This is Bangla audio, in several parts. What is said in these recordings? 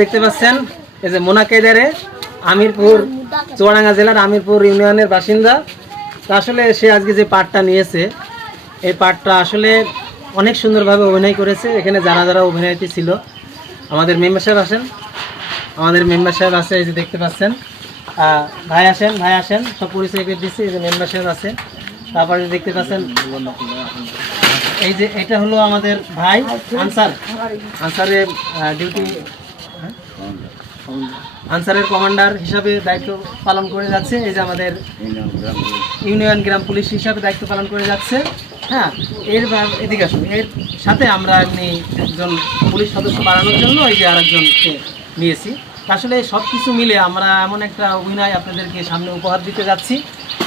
দেখতে পাচ্ছেন এই যে মোনাকেদারে আমিরপুর চুয়াডাঙ্গা জেলার আমিরপুর ইউনিয়নের বাসিন্দা। তা আসলে সে আজকে যে পাঠটা নিয়েছে এই পাঠটা আসলে অনেক সুন্দরভাবে অভিনয় করেছে। এখানে যারা যারা অভিনয়টি ছিল আমাদের মেম্বার সাহেব আসেন, আমাদের মেম্বার সাহেব আছে, এই যে দেখতে পাচ্ছেন। ভাই আসেন সব পরিচয় করে দিচ্ছি। এই যে মেম্বার সাহেব আছে, তারপরে দেখতে পাচ্ছেন এই যে এটা হলো আমাদের ভাই আনসারের ডিউটি, আনসারের কমান্ডার হিসাবে দায়িত্ব পালন করে যাচ্ছে। এই যে আমাদের ইউনিয়ন গ্রাম পুলিশ হিসাবে দায়িত্ব পালন করে যাচ্ছে। হ্যাঁ, এদিকে আসুন। এর সাথে আমরা এমনি একজন পুলিশ সদস্য বাড়ানোর জন্য এই যে আরেকজনকে নিয়েছি। আসলে সব কিছু মিলে আমরা এমন একটা অভিনয় আপনাদেরকে সামনে উপহার দিতে যাচ্ছি।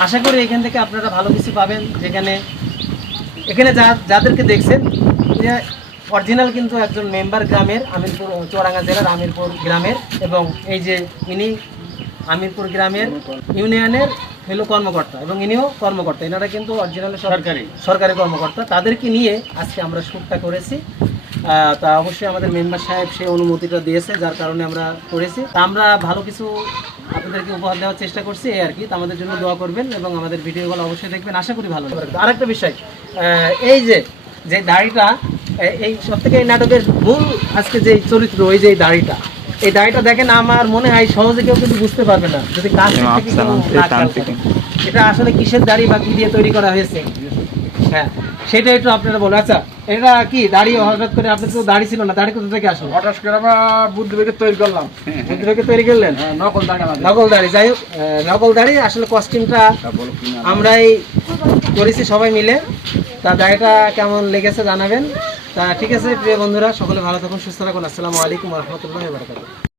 আশা করি এখান থেকে আপনারা ভালো কিছু পাবেন। এখানে যাদেরকে দেখছেন অরিজিনাল কিন্তু একজন মেম্বার গ্রামের, আমিরপুর চুয়াডাঙ্গা জেলার আমিরপুর গ্রামের, এবং এই যে ইনি আমিরপুর গ্রামের ইউনিয়নের হলো কর্মকর্তা এবং ইনিও কর্মকর্তা। এনারা কিন্তু অরিজিনাল সরকারি কর্মকর্তা। তাদেরকে নিয়ে আজকে আমরা শ্যুটটা করেছি। তা অবশ্যই আমাদের মেম্বার সাহেব সেই অনুমতিটা দিয়েছে, যার কারণে আমরা করেছি। তা আমরা ভালো কিছু আপনাদেরকে উপহার দেওয়ার চেষ্টা করছি, এই আর কি। তো আমাদের জন্য দোয়া করবেন এবং আমাদের ভিডিওগুলো অবশ্যই দেখবেন, আশা করি ভালো লাগবে। আরেকটা বিষয়, এই যে দাড়িটা, এই সব থেকে এই নাটকের মূল আজকে যে চরিত্র, ওই যে এই দাড়িটা দেখেন, আমার মনে হয় সহজে কেউ কিন্তু বুঝতে পারবে না যদি কাজ এটা আসলে কিসের দাড়ি বা কি দিয়ে তৈরি করা হয়েছে। হ্যাঁ, সেটা একটু আপনারা বলো। আচ্ছা, এটা কি দাড়ি? হঠাৎ করে আপনার তো দাড়ি ছিল না, দাড়ি কোথা থেকে আসলো? হঠাৎ করে আমরা বুদ্ধি থেকে তৈরি করলাম। বুদ্ধি থেকে তৈরি করলেন? নকল দাড়ি। যাই হোক, নকল দাড়ি আসলে কস্টিউমটা আমরাই করেছি সবাই মিলে। তা দাড়িটা কেমন লেগেছে জানাবেন। তা ঠিক আছে প্রিয় বন্ধুরা, সকলে ভালো থাকুন, সুস্থ থাকুন। আসসালামু আলাইকুম ওয়া রাহমাতুল্লাহি ওয়া বারাকাতুহু।